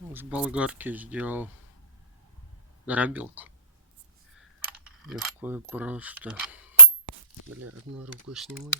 С болгарки сделал дробилку. Легко и просто. Бля, одной рукой снимаю.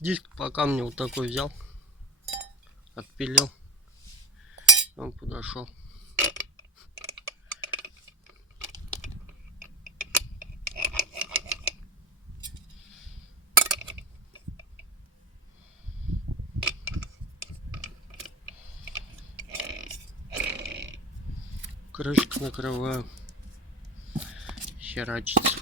Диск по камню вот такой взял, отпилил, он подошел. Крышку накрываю, херачится.